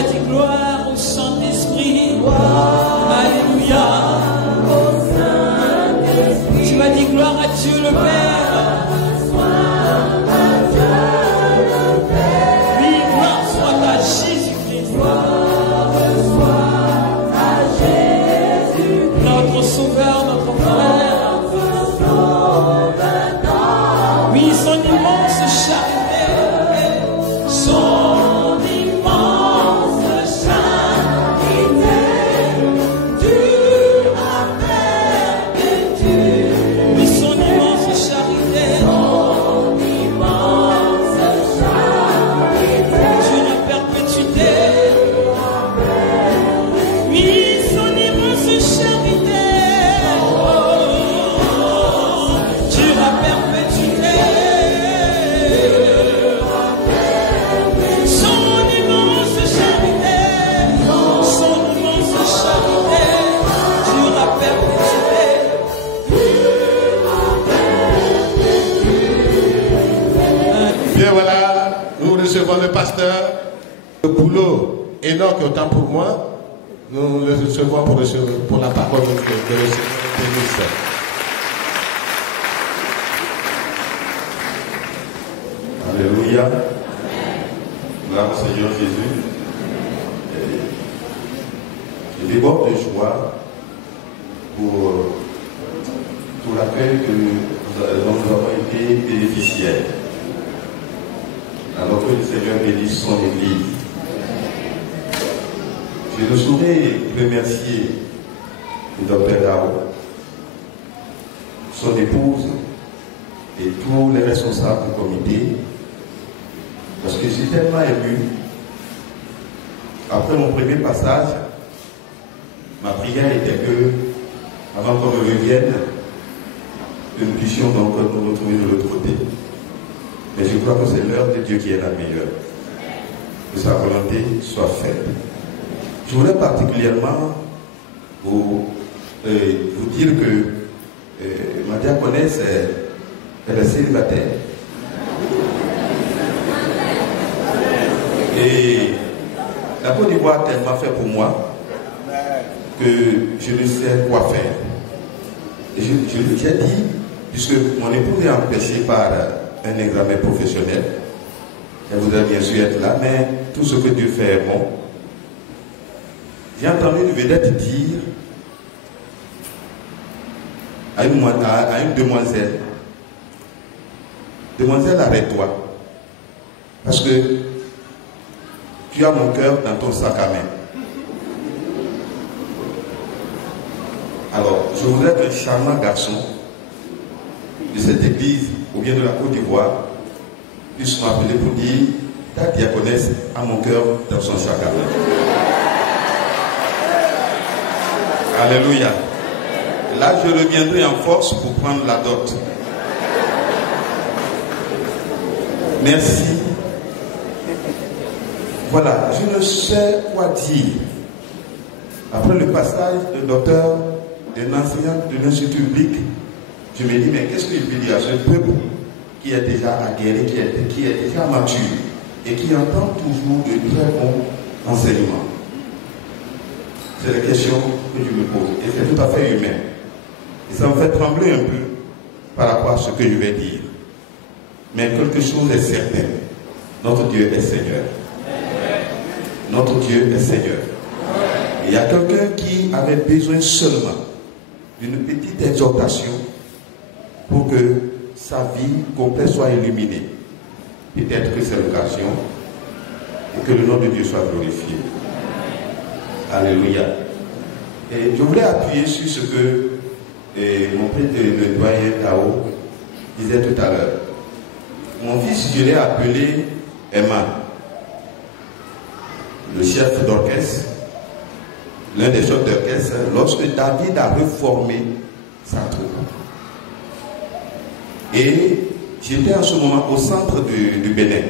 as dit gloire au Saint-Esprit. Alléluia. Tu m'as dit gloire à Dieu le Père. Oui, gloire soit à Jésus-Christ. Notre Sauveur, notre frère. Oui, son immense charité. Son immense charité. Dieu a perdu. Oui, son immense charité. Son immense charité. Dieu a perpétuité. Oui, son immense charité. Dieu a perpétuité. Son immense charité. Son immense charité. Dieu a perpétuité. Bien voilà, nous recevons le pasteur. Le boulot énorme autant pour moi. Nous le recevons pour la parole de Seigneur. Alléluia. Gloire au Seigneur Jésus. Je déborde de joie pour l'accueil dont nous avons été bénéficiaires. Alors que le Seigneur bénisse son Église. Je ne saurais remercier le docteur Dao, son épouse et tous les responsables du comité, parce que je suis tellement ému. Après mon premier passage, ma prière était que, avant qu'on me revienne, que nous puissions donc nous retrouver de l'autre côté. Mais je crois que c'est l'heure de Dieu qui est la meilleure. Que sa volonté soit faite. Je voudrais particulièrement vous dire que ma diaconesse, elle est célibataire. Et la Côte d'Ivoire a tellement fait pour moi que je ne sais quoi faire. Et je l'ai déjà dit, puisque mon épouse est empêchée par un examen professionnel. Elle voudrait bien sûr être là, mais tout ce que Dieu fait est bon. J'ai entendu une vedette dire à une demoiselle, demoiselle, arrête-toi, parce que tu as mon cœur dans ton sac à main. Alors, je voudrais qu'un charmant garçon de cette église, ou bien de la Côte d'Ivoire, puisse m'appeler pour dire, ta diaconesse a mon cœur dans son sac à main. Alléluia. Là, je reviendrai en force pour prendre la dot. Merci. Voilà, je ne sais quoi dire. Après le passage de docteur, d'un enseignant de l'Institut public, je me dis, mais qu'est-ce qu'il peut dire à ce peuple qui est déjà aguerri, qui est déjà mature et qui entend toujours de très bons enseignements? C'est la question que je me pose. Et c'est tout à fait humain. Et ça me fait trembler un peu par rapport à ce que je vais dire. Mais quelque chose est certain. Notre Dieu est Seigneur. Notre Dieu est Seigneur. Et il y a quelqu'un qui avait besoin seulement d'une petite exhortation pour que sa vie complète soit illuminée. Peut-être que c'est l'occasion et que le nom de Dieu soit glorifié. Alléluia. Et je voulais appuyer sur ce que mon prêtre, le doyen Tao, disait tout à l'heure. Mon fils, je l'ai appelé Emma, le chef d'orchestre, l'un des chefs d'orchestre, lorsque David a reformé sa troupe. Et j'étais en ce moment au centre du Bénin.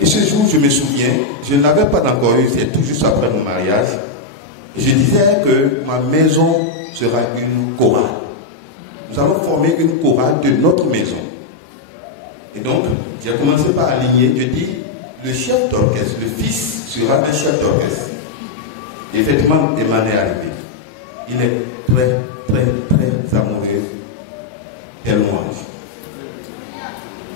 Et ce jour, je me souviens, je ne l'avais pas encore eu, c'est tout juste après mon mariage. Je disais que ma maison sera une chorale. Nous allons former une chorale de notre maison. Et donc, j'ai commencé par aligner, je dis, le chef d'orchestre, le fils sera un chef d'orchestre. Effectivement, Emmanuel est arrivé. Il est très, très, très amoureux des louanges.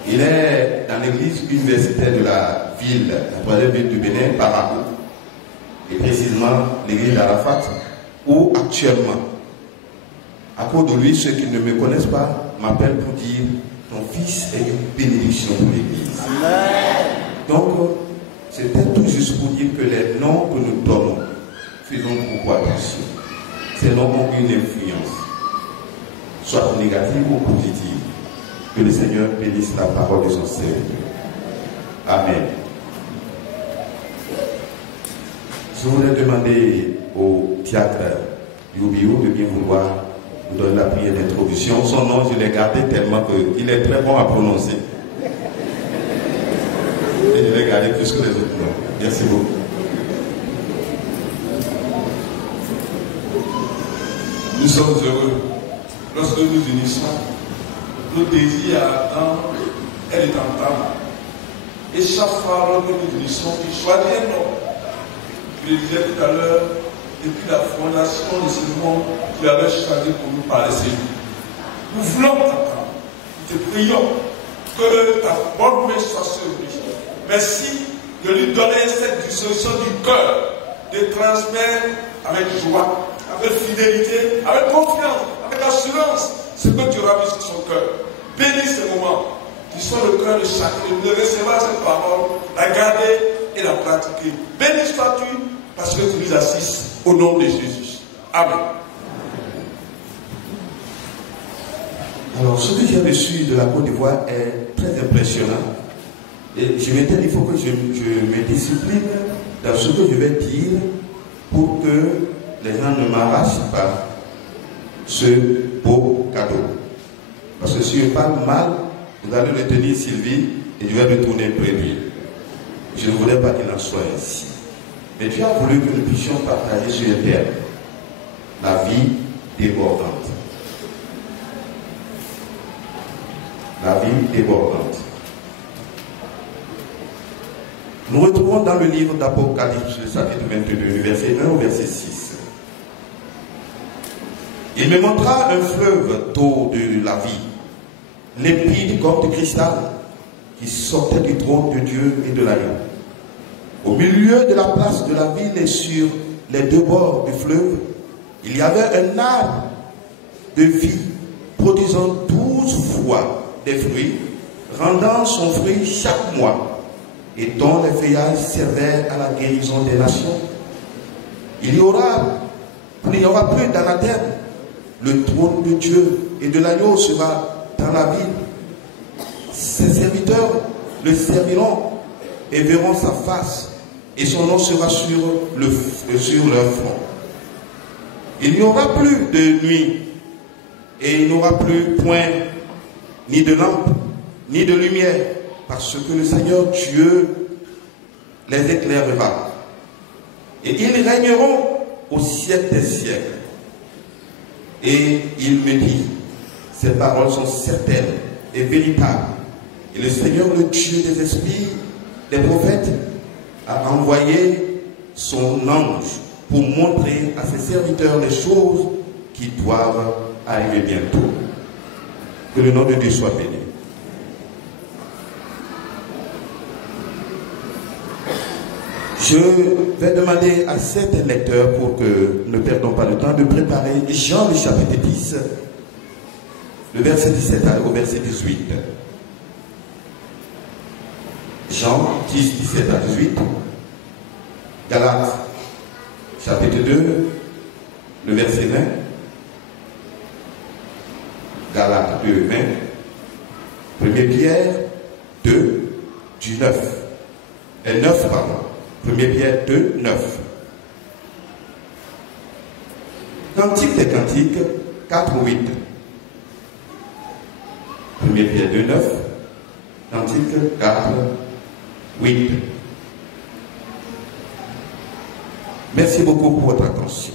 Il est dans l'église universitaire de la ville, la troisième ville du Bénin, Bamako. Et précisément l'église d'Arafat, où actuellement, à cause de lui, ceux qui ne me connaissent pas m'appellent pour dire ton fils est une bénédiction pour l'église. Donc, c'était tout juste pour dire que les noms que nous donnons, faisons beaucoup attention. Ces noms ont une influence, soit négative ou positive. Que le Seigneur bénisse la parole de son serviteur. Amen. Je voudrais demander au théâtre Yubiou de bien vouloir nous donner la prière d'introduction. Son nom, je l'ai gardé tellement qu'il est très bon à prononcer. Et je l'ai gardé plus que les autres noms. Merci beaucoup. Nous sommes heureux lorsque nous unissons nos désirs à attendre et les entendre. Et chaque fois lorsque nous unissons, il choisit un nom. Je le disais tout à l'heure, depuis la fondation de ce monde, tu avais choisi pour nous parler de lui. Nous voulons t'entendre. Nous te prions que ta bonne main soit sur lui. Merci de lui donner cette dissolution du cœur, de transmettre avec joie, avec fidélité, avec confiance, avec assurance, ce que tu auras mis sur son cœur. Bénis ce moment, qui soit le cœur de chacun, de recevoir cette parole, la garder et la pratiquer. Bénis sois-tu, parce que tu nous assistes, au nom de Jésus. Amen. Alors, ce que j'ai reçu de la Côte d'Ivoire est très impressionnant. Et je m'étais dit, il faut que je me discipline dans ce que je vais dire pour que les gens ne m'arrachent pas ce beau cadeau. Parce que si je parle mal, vous allez le tenir Sylvie et je vais retourner près de lui. Je ne voulais pas qu'il en soit ainsi. Mais Dieu a voulu que nous puissions partager sur le terme la vie débordante. La vie débordante. Nous retrouvons dans le livre d'Apocalypse, le chapitre 22, du verset 1 au verset 6. Il me montra un fleuve d'eau de la vie, limpide comme de cristal, qui sortait du trône de Dieu et de l'agneau. Au milieu de la place de la ville et sur les deux bords du fleuve, il y avait un arbre de vie produisant 12 fois des fruits, rendant son fruit chaque mois, et dont les feuillages servaient à la guérison des nations. Il n'y aura plus d'anathème. Le trône de Dieu et de l'agneau sera dans la ville. Ses serviteurs le serviront et verront sa face, et son nom sera sur leur front. Il n'y aura plus de nuit, et il n'y aura plus point ni de lampe, ni de lumière, parce que le Seigneur Dieu les éclairera. Et ils régneront au siècle des siècles. Et il me dit, ces paroles sont certaines et véritables. Et le Seigneur, le Dieu des esprits, des prophètes, a envoyé son ange pour montrer à ses serviteurs les choses qui doivent arriver bientôt. Que le nom de Dieu soit béni. Je vais demander à certains lecteurs, pour que nous ne perdons pas de temps, de préparer Jean le chapitre 10, le verset 17 au verset 18. Jean 10, 17 à 18. Galates chapitre 2, le verset 20. Galates 2, 20. 1 Pierre 2, du 9. 9, pardon. 1 Pierre 2, 9. Cantique des Cantiques 4, 8. 1 Pierre 2, 9. Cantique 4, 8. Merci beaucoup pour votre attention.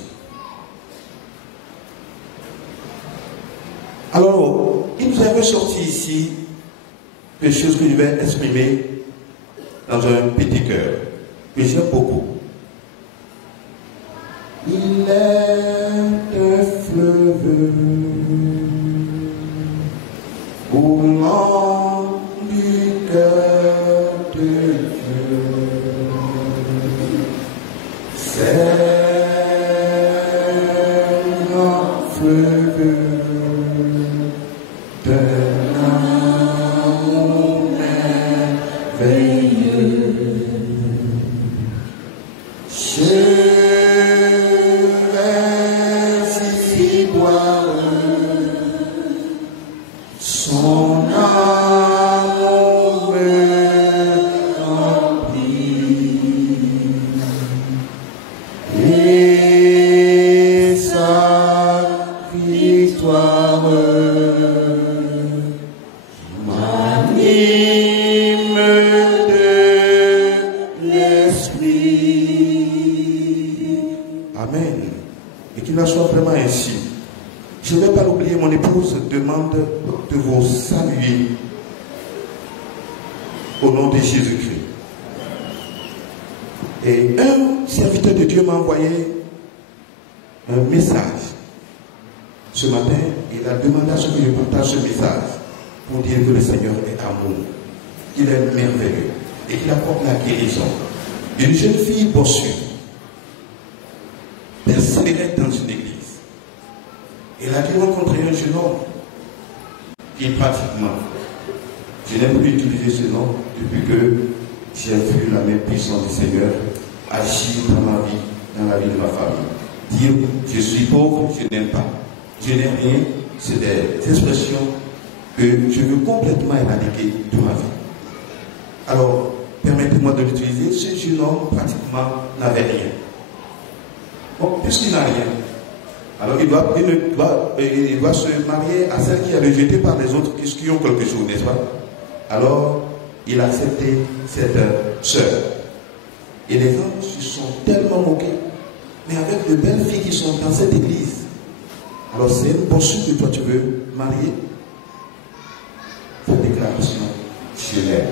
Alors, il nous est ressorti ici quelque chose que je vais exprimer dans un petit chœur que j'aime beaucoup. Il est un fleuve coulant du cœur de Dieu. C'est un grand fleuve d'un amour merveilleux. Je vais y boire son amour me remplit et sa victoire m'anime de l'esprit. Amen. Et qu'il en soit vraiment ainsi. Je ne vais pas l'oublier, mon épouse demande de vous saluer au nom de Jésus-Christ. Et un serviteur de Dieu m'a envoyé un message. Ce matin, il a demandé à ce que je partage ce message pour dire que le Seigneur est amour, qu'il est merveilleux et qu'il apporte la guérison. Une jeune fille bossue persévérait dans une église. Elle a dû rencontrer un jeune homme qui pratiquement, je n'aime plus utiliser ce nom depuis que j'ai vu la main puissante du Seigneur agir dans ma vie, dans la vie de ma famille. Dire je suis pauvre, je n'aime pas, je n'ai rien, c'est des expressions que je veux complètement éradiquer de ma vie. Alors, permettez-moi de l'utiliser. Ce jeune homme pratiquement n'avait rien. Bon, puisqu'il n'a rien, alors il doit se marier à celle qui est rejetée par les autres qui ont quelque chose, n'est-ce pas? Alors, il a accepté cette sœur. Et les gens se sont tellement moqués. Mais avec de belles filles qui sont dans cette église. Alors c'est une bossue que toi tu veux marier. Cette déclaration, je l'aime.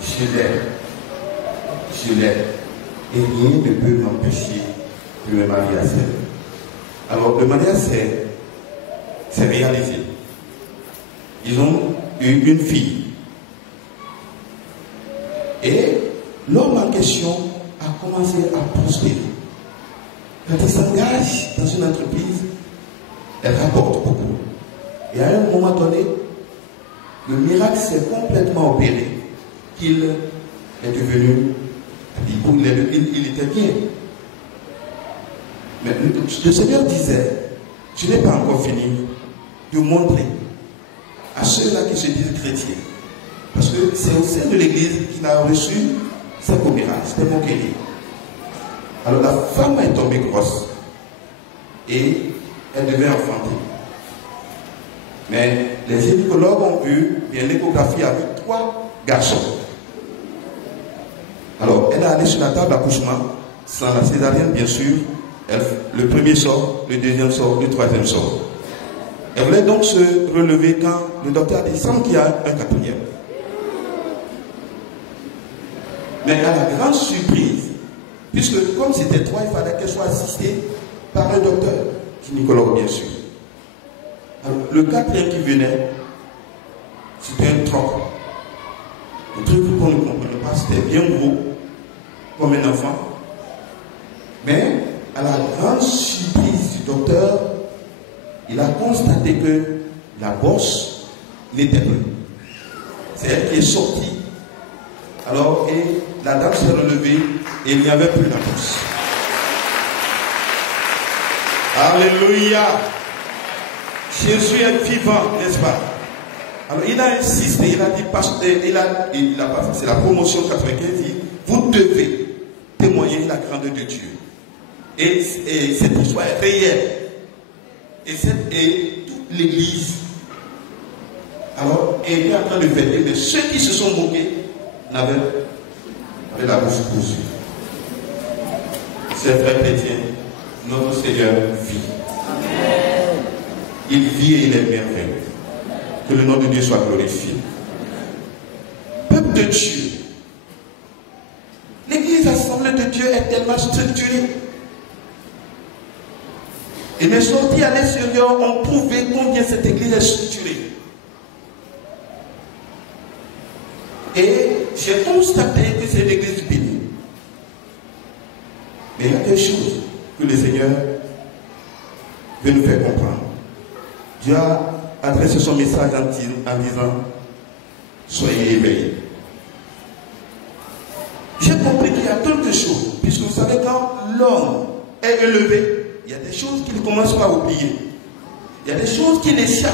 Je l'aime. Je l'aime. Et rien ne peut m'empêcher de me marier à elle. Alors le mariage c'est réalisé. Ils ont eu une fille. Et l'homme en question a commencé à prospérer. Quand il s'engage dans une entreprise, elle rapporte beaucoup. Et à un moment donné, le miracle s'est complètement opéré. Qu'il est devenu, il était bien. Mais le Seigneur disait, je n'ai pas encore fini de montrer à ceux-là qui se disent chrétiens. Parce que c'est au sein de l'église qu'il a reçu sa commérage, c'était mon guerrier. Alors la femme est tombée grosse et elle devait enfanter. Mais les gynécologues ont vu, et l'échographie a vu 3 garçons. Alors elle est allée sur la table d'accouchement, sans la césarienne bien sûr. Le premier sort, le deuxième sort, le troisième sort. Elle voulait donc se relever quand le docteur a dit semble qu'il y a un quatrième. Mais à la grande surprise, puisque comme c'était 3, il fallait qu'elle soit assistée par un docteur, gynécologue bien sûr. Alors, le quatrième qui venait, c'était un troc. Le truc qu'on ne comprenait pas, c'était bien gros, comme un enfant. Mais à la grande surprise du docteur, il a constaté que la bosse n'était plus. C'est elle qui est sortie. Alors, et la dame s'est relevée et il n'y avait plus la bosse. Alléluia. Jésus est vivant, n'est-ce pas? Alors, il a insisté, il a dit, c'est la promotion 95, il dit, vous devez témoigner la grandeur de Dieu. Et cette histoire est réelle. Et toute l'église, alors, était en train de fêter, mais ceux qui se sont moqués avaient la bouche cousue. C'est vrai chrétien, notre Seigneur vit. Amen. Il vit et il est merveilleux. Que le nom de Dieu soit glorifié. Peuple de Dieu. L'église assemblée de Dieu est tellement structurée. Et mes sorties à l'extérieur ont prouvé combien cette église est structurée. Et j'ai constaté que c'est une église bénie. Mais il y a des choses que le Seigneur veut nous faire comprendre. Dieu a adressé son message en disant, soyez éveillés. J'ai compris qu'il y a quelque chose, puisque vous savez, quand l'homme est élevé, il y a des choses qu'il commence par oublier. Il y a des choses qui l'échappent.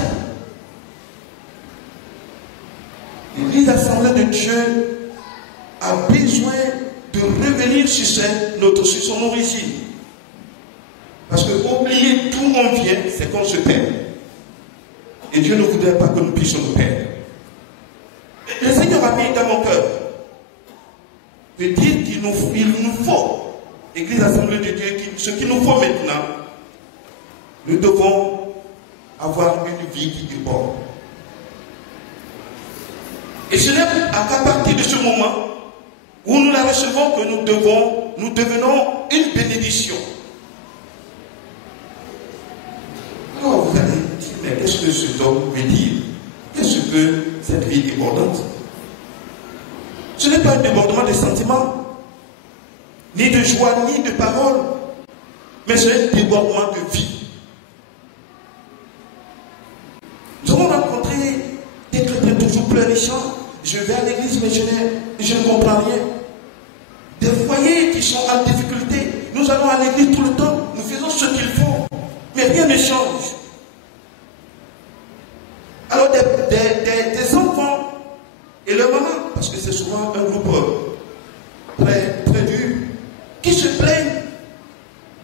L'Église assemblée de Dieu a besoin de revenir sur son origine. Parce que oublier d'où on vient, c'est qu'on se perd. Et Dieu ne voudrait pas que nous puissions nous perdre. Le Seigneur a mis dans mon cœur de dire qu'il nous faut, Église assemblée de Dieu, ce qu'il nous faut maintenant, nous devons avoir une vie qui déborde. Et ce n'est qu'à partir de ce moment où nous la recevons que nous devenons une bénédiction. Alors vous allez dire, mais qu'est-ce que ce homme veut dire? Qu'est-ce que cette vie débordante? Ce n'est pas un débordement de sentiments, ni de joie, ni de paroles, mais c'est un débordement de vie. Nous avons rencontré des chrétiens toujours pleurnichants. Je vais à l'église, mais je ne comprends rien. Des foyers qui sont en difficulté. Nous allons à l'église tout le temps. Nous faisons ce qu'il faut. Mais rien ne change. Alors des enfants et leurs mamans, parce que c'est souvent un groupe très, très dur, qui se plaignent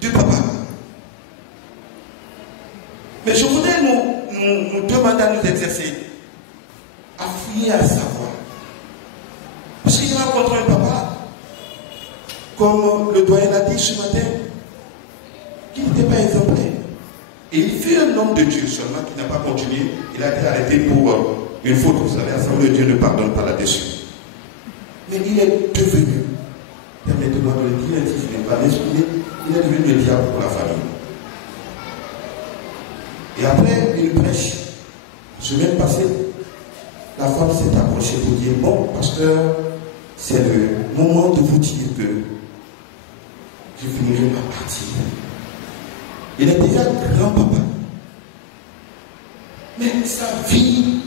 du papa. Mais je voudrais nous demander à nous exercer, à fouiller, à savoir. Parce que j'ai rencontré un papa, comme le doyen l'a dit ce matin, qui n'était pas exemplaire. Et il fut un homme de Dieu seulement qui n'a pas continué. Il a été arrêté pour une faute. Vous savez, l'Assemblée de Dieu ne pardonne pas là-dessus. Mais il est devenu, permettez-moi de le dire, si je n'ai pas m'exprimer, il est devenu le diable pour la famille. Et après une prêche, semaine passée, la femme s'est approchée pour dire, bon, pasteur, c'est le moment de vous dire que je finirai ma partie. Il est déjà grand-papa. Mais sa vie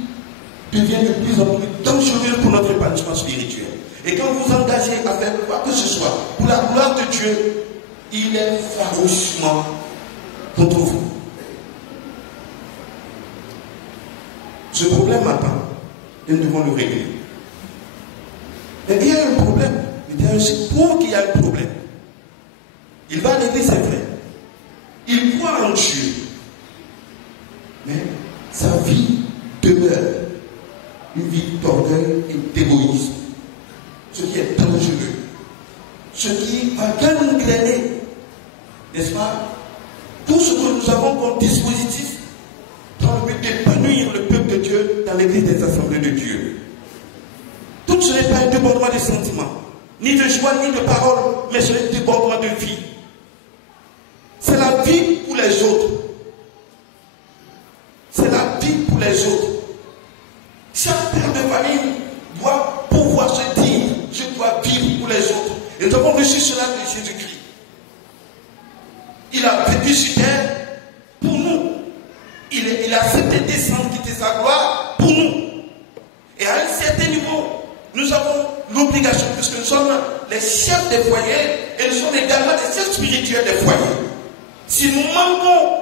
devient de plus en plus dangereuse pour notre épanouissement spirituel. Et quand vous vous engagez à faire quoi que ce soit, pour la gloire de Dieu, il est farouchement contre vous. Ce problème m'attend. Et nous devons le régler. Mais il y a un problème. Il y a un pour qu'il y a un problème. Il va à l'église, c'est vrai. Il croit en Dieu. Mais sa vie demeure une vie d'orgueil et d'égoïsme. Ce qui est dangereux. Ce qui va gangréner, n'est-ce pas, tout ce que nous avons comme dispositif dans le but d'épanouir le peuple de Dieu dans l'église des assemblées de Dieu. Tout ce n'est pas un débordement de sentiments, ni de joie, ni de paroles, mais c'est un débordement de vie. C'est la vie pour les autres. C'est la vie pour les autres. Chaque père de famille doit pouvoir se dire, je dois vivre pour les autres. Et nous avons reçu cela de Jésus-Christ. Il a vécu sur terre pour nous. Il a accepté de descendre, quitter sa gloire pour nous. Et à un certain niveau, nous avons l'obligation, puisque nous sommes les chefs des foyers et nous sommes également les chefs spirituels des foyers. Si nous manquons,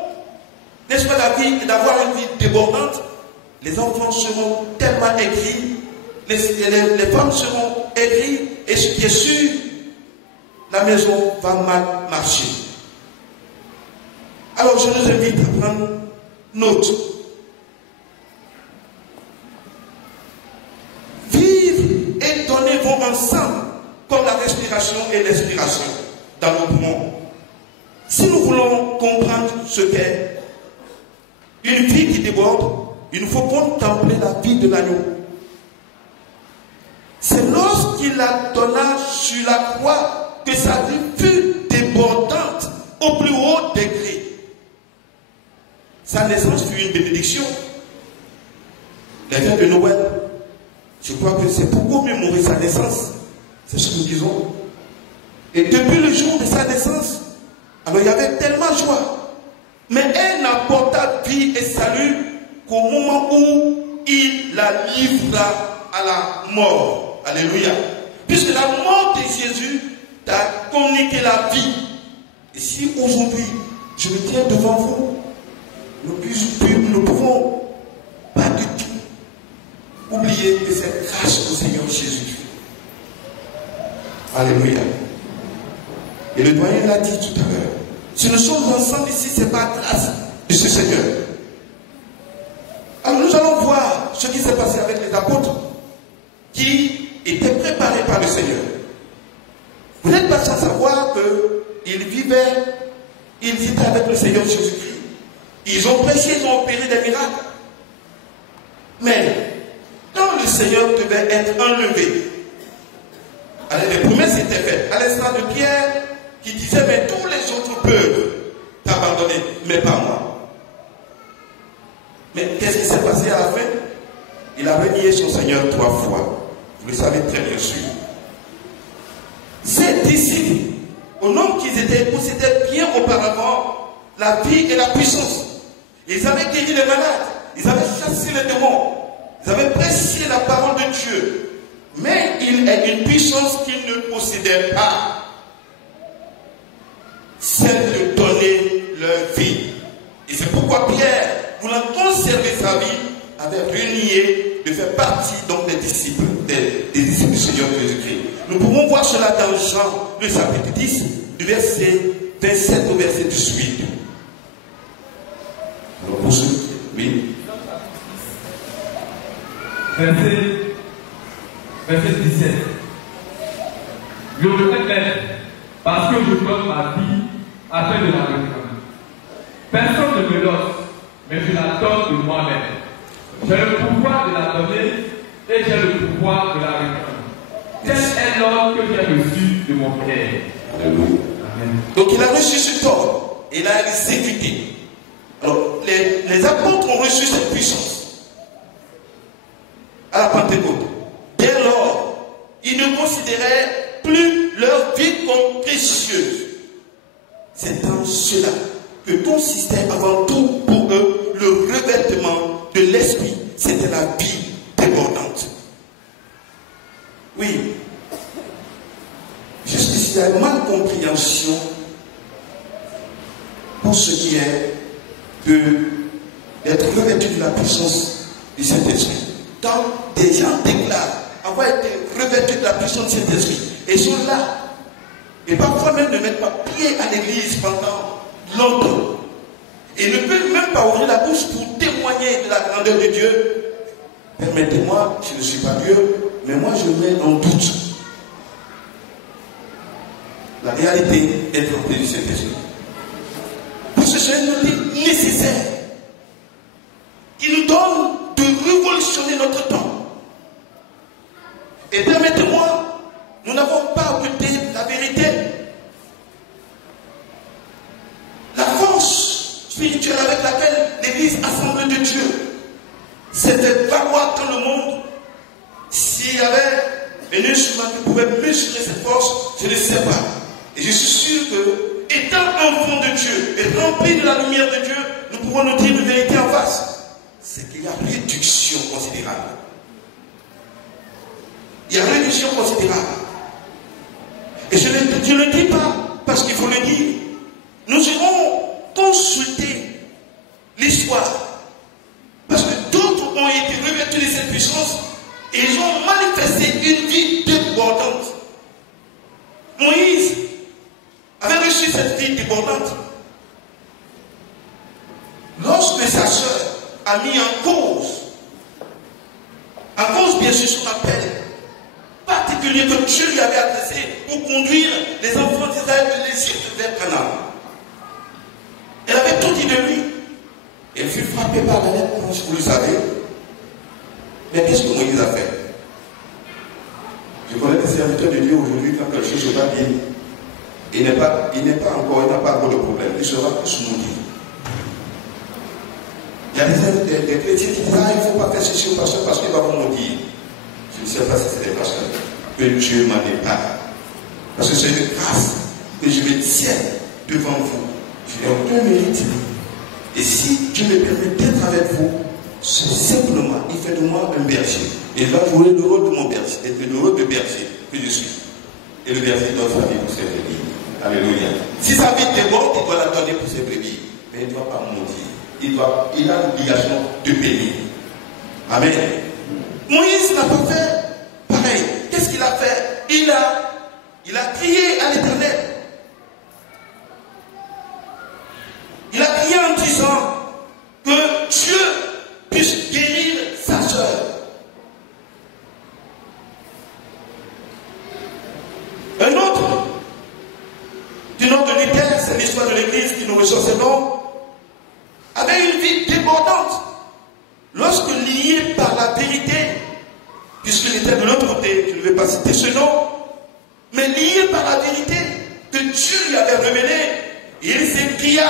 n'est-ce pas, la vie d'avoir une vie débordante, les enfants seront tellement aigris, les femmes seront aigries, et ce qui est sûr, la maison va mal marcher. Alors je nous invite à prendre note. Vivre et donner vont ensemble, comme la respiration et l'expiration dans nos poumons. Si nous voulons comprendre ce qu'est une vie qui déborde, il nous faut contempler la vie de l'agneau. C'est lorsqu'il la donna sur la croix que sa vie fut débordante au plus haut degré. Sa naissance fut une bénédiction. La fête de Noël, je crois que c'est pour commémorer sa naissance. C'est ce que nous disons. Et depuis le jour de sa naissance, alors il y avait tellement de joie. Mais elle n'apporta vie et salut qu'au moment où il la livra à la mort. Alléluia. Puisque la mort de Jésus t'a communiqué la vie. Et si aujourd'hui, je me tiens devant vous, nous ne pouvons pas du tout oublier que c'est grâce au Seigneur Jésus. Alléluia. Et le doyen l'a dit tout à l'heure. Si nous sommes ensemble ici, c'est par grâce de ce Seigneur. Alors nous allons voir ce qui s'est passé avec les apôtres qui étaient préparés par le Seigneur. Vous n'êtes pas sans savoir qu'ils vivaient, ils étaient avec le Seigneur Jésus-Christ. Ils ont prêché, ils ont opéré des miracles. Mais quand le Seigneur devait être enlevé, alors les promesses étaient faites. À l'instant de Pierre qui disait, mais tous les autres peuvent t'abandonner, mais pas moi. Mais qu'est-ce qui s'est passé à la fin? Il a renié son Seigneur 3 fois. Vous le savez très bien sûr. Ces disciples, au nom qu'ils étaient, possédaient bien auparavant la vie et la puissance. Ils avaient guéri les malades. Ils avaient chassé les démons. Ils avaient prêché la parole de Dieu. Mais il est une puissance qu'ils ne possédaient pas. Celle de donner leur vie. Et c'est pourquoi Pierre, voulant conserver sa vie, avait renié de faire partie donc des disciples du Seigneur Jésus-Christ. Nous pouvons voir cela dans Jean, le chapitre 10, du verset 27 au verset 18. Alors pour ceux, oui. Verset 17. Je le répète, parce que je donne ma vie afin de la réclamer. Personne ne me l'offre, mais je la donne de moi-même. J'ai le pouvoir de la donner et j'ai le pouvoir de la réclamer. Tel est l'ordre que j'ai reçu de mon Père. Amen. Donc il a reçu ce ordre et il a exécuté. Alors les apôtres ont reçu cette puissance à la Pentecôte. Dès lors, ils ne considéraient plus leur vie comme précieuse. C'est dans cela que consistait avant tout pour eux le revêtement de l'esprit. C'était la vie débordante. Oui. Jusqu'ici, il y a une malcompréhension pour ce qui est d'être revêtu de la puissance du Saint-Esprit. Quand des gens déclarent avoir été revêtus de la puissance du Saint-Esprit et sont là, et parfois même ne mettent pas pied à l'église pendant longtemps, et ne peuvent même pas ouvrir la bouche pour témoigner de la grandeur de Dieu, permettez-moi, je ne suis pas Dieu, mais moi je mets en doute la réalité d'être rempli du Saint-Esprit. Parce que c'est un outil nécessaire qui nous donne de révolutionner notre temps. Et permettez-moi, nous n'avons pas occulté la vérité. La force spirituelle avec laquelle l'Église assemblée de Dieu s'est fait valoir dans le monde, s'il y avait un instrument qui pouvait mesurer cette force, je ne sais pas. Et je suis sûr que, étant enfant de Dieu et rempli de la lumière de Dieu, nous pouvons nous dire une vérité en face. C'est qu'il y a réduction considérable. Il y a réduction considérable. Et je ne le dis pas parce qu'il faut le dire. Nous irons consulter l'histoire. Parce que d'autres ont été revêtus de cette puissance et ils ont manifesté une vie débordante. Moïse avait reçu cette vie débordante. Lorsque sa soeur a mis en cause bien sûr son appel particulier que Dieu lui avait adressé pour conduire les enfants d'Israël de l'Égypte vers Canaan. Elle avait tout dit de lui. Elle fut frappée par la lettre, vous le savez. Mais qu'est-ce que Moïse a fait? serviteur de Dieu aujourd'hui, quand quelque chose va bien, il n'a pas encore de problème, il sera plus maudit. Il y a des chrétiens qui disent, ah, il ne faut pas faire ceci au pasteur parce qu'il va vous maudire. Je ne sais pas si c'est des pasteurs que Dieu m'en épare. Parce que c'est une grâce que je me tiens devant vous. Je n'ai aucun mérite. Et si Dieu me permet d'être avec vous, c'est simplement, il fait de moi un berger. Et là, jouer le rôle de mon berger, et le rôle de berger que je suis. Et le berger donne sa vie pour ses brebis. Alléluia. Si sa vie déborde, il doit la donner pour ses brebis. Mais il ne doit pas mentir. Il a l'obligation de payer. Amen. Moïse n'a pas fait pareil. Qu'est-ce qu'il a fait? Il a crié à l'Éternel. Il a crié en disant que Dieu puisse guérir sa soeur. Un autre, du nom de Luther, c'est l'histoire de l'église qui nous ressort ce nom, avait une vie débordante. Lorsque lié par la vérité, puisqu'il était de l'autre côté, je ne vais pas citer ce nom, mais lié par la vérité que Dieu lui avait révélée, il s'écria.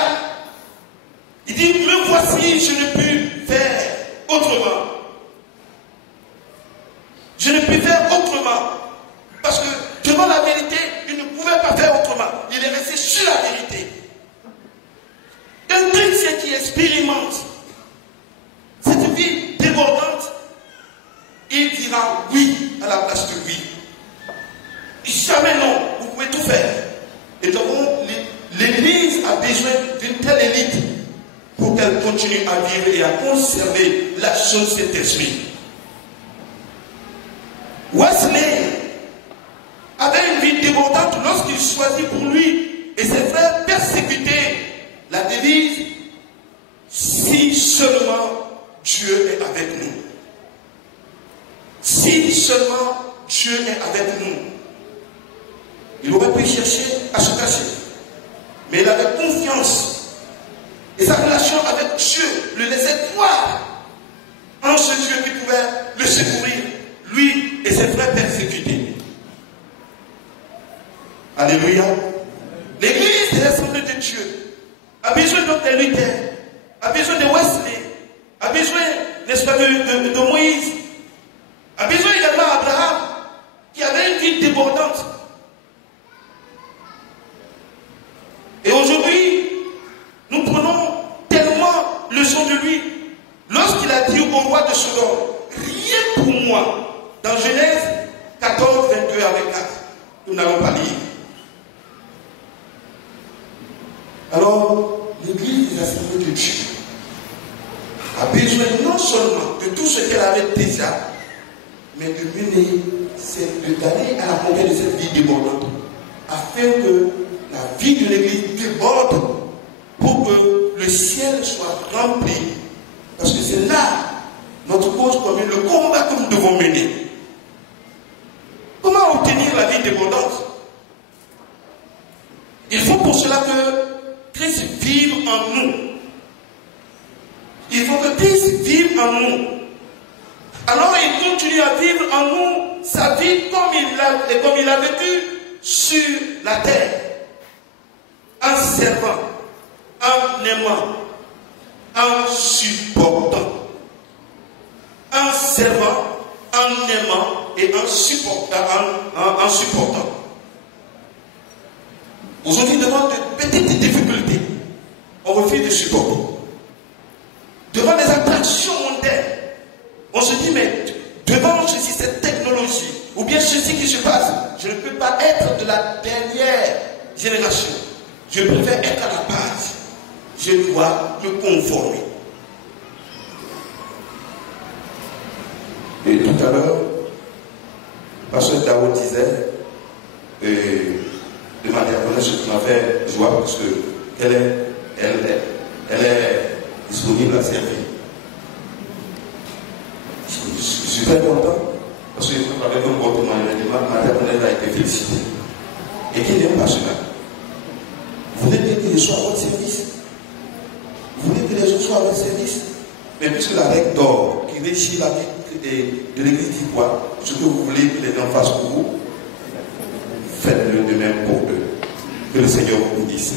Il dit, me voici, je ne puis faire autrement. Je ne puis faire autrement. Parce que devant la vérité, il ne pouvait pas faire autrement. Il est resté sur la vérité. Un chrétien qui expérimente cette vie débordante, il dira oui à la place de oui. Jamais non, vous pouvez tout faire. Et donc, l'Église a besoin d'une telle élite pour qu'elle continue à vivre et à conserver la chose de cet esprit. Wesley avait une vie débordante lorsqu'il choisit pour lui et ses frères persécutés la devise « Si seulement Dieu est avec nous ». Si seulement Dieu est avec nous. Il aurait pu chercher à se cacher. Mais il avait confiance. Et sa relation avec Dieu le laissait croire en ce Dieu qui pouvait le secourir, lui et ses frères persécutés. Alléluia. L'église de l'Assemblée de Dieu a besoin donc de Luther, a besoin de Wesley, a besoin, n'est-ce pas, de Moïse, a besoin également d'Abraham, qui avait une vie débordante. Et aujourd'hui, nous prenons tellement leçon de lui. Lorsqu'il a dit au roi de Sodome, rien pour moi, dans Genèse 14, 22 à 24, nous n'allons pas lire. Alors, l'église des Assemblées de Dieu a besoin non seulement de tout ce qu'elle avait déjà, mais de mener, d'aller à la conquête de cette vie débordante, afin que la vie de l'église déborde pour que le ciel soit rempli. Parce que c'est là notre cause commune, le combat que nous devons mener. Comment obtenir la vie débordante? Il faut pour cela que Christ vive en nous. Il faut que Christ vive en nous. Alors il continue à vivre en nous sa vie comme il a vécu sur la terre. En servant, en aimant, en supportant. En servant, en aimant et en supportant. Aujourd'hui, devant de petites difficultés, on refuse de supporter. Devant des attractions mondaines, on se dit, mais devant ceci, cette technologie, ou bien ceci qui se passe, je ne peux pas être de la dernière génération. Je préfère être à la base. Je dois me conformer. Et tout à l'heure, Pasteur Daoud disait, de manière honnête, ce qui m'a fait joie, parce qu'elle est disponible à servir. Je suis très content, parce que avec un comportement, ma maternelle a été félicitée. Et qu'il n'aime pas cela. Vous voulez que les soient à votre service. Vous voulez que les autres soient à votre service. Mais puisque la règle d'or qui régit la vie de l'église dit quoi? Ce que vous voulez que les gens fassent pour vous, faites-le de même pour eux. Que le Seigneur vous bénisse.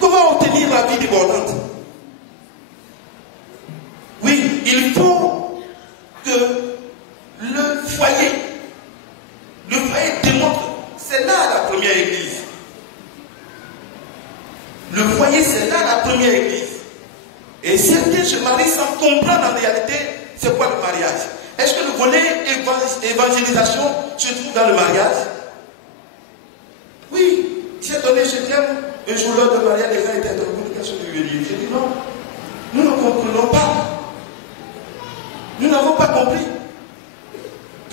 Comment obtenir la vie débordante? Oui, il faut que le foyer démontre. C'est là la première église. Le foyer, c'est là la première église. Et certains se marient sans comprendre en réalité c'est quoi le mariage. Est-ce que le volet évangélisation se trouve dans le mariage? Oui, j'ai donné ce terme. Un jour lors de mariage, les gens étaient en communication de religion. J'ai dit non, nous ne comprenons pas. Nous n'avons pas compris.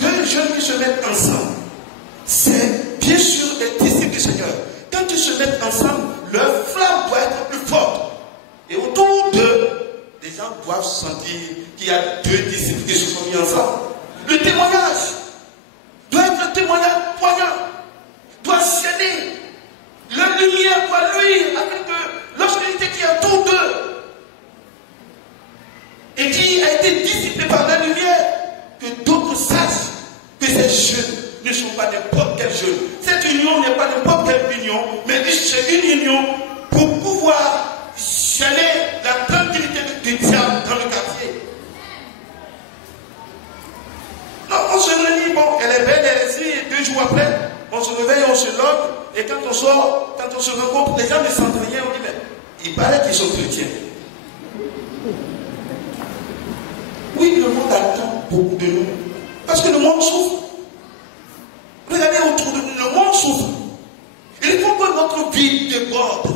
Deux jeunes qui se mettent ensemble, c'est bien sûr les disciples du Seigneur. Quand ils se mettent ensemble, leur flamme doit être plus forte. Et autour d'eux, les gens doivent sentir qu'il y a deux disciples qui se sont mis ensemble. Le témoignage doit être un témoignage poignant, doit sceller. La lumière doit luire afin que l'obscurité qui est autour d'eux et qui a été dissipée par la lumière, que d'autres sachent que ces jeunes ne sont pas n'importe quel jeune. Cette union n'est pas n'importe quelle union, mais c'est une union pour pouvoir sceller la tranquillité du diable dans le quartier. Non, on se réunit, bon, elle est belle, elle est ici, et 2 jours après, on se réveille, on se loge, et quand on sort, quand on se rencontre, les gens ne sentent rien, on dit, mais il paraît qu'ils sont chrétiens. Oui, le monde attend beaucoup de nous, parce que le monde souffre. Regardez autour de nous, le monde souffre. Il faut que notre vie déborde.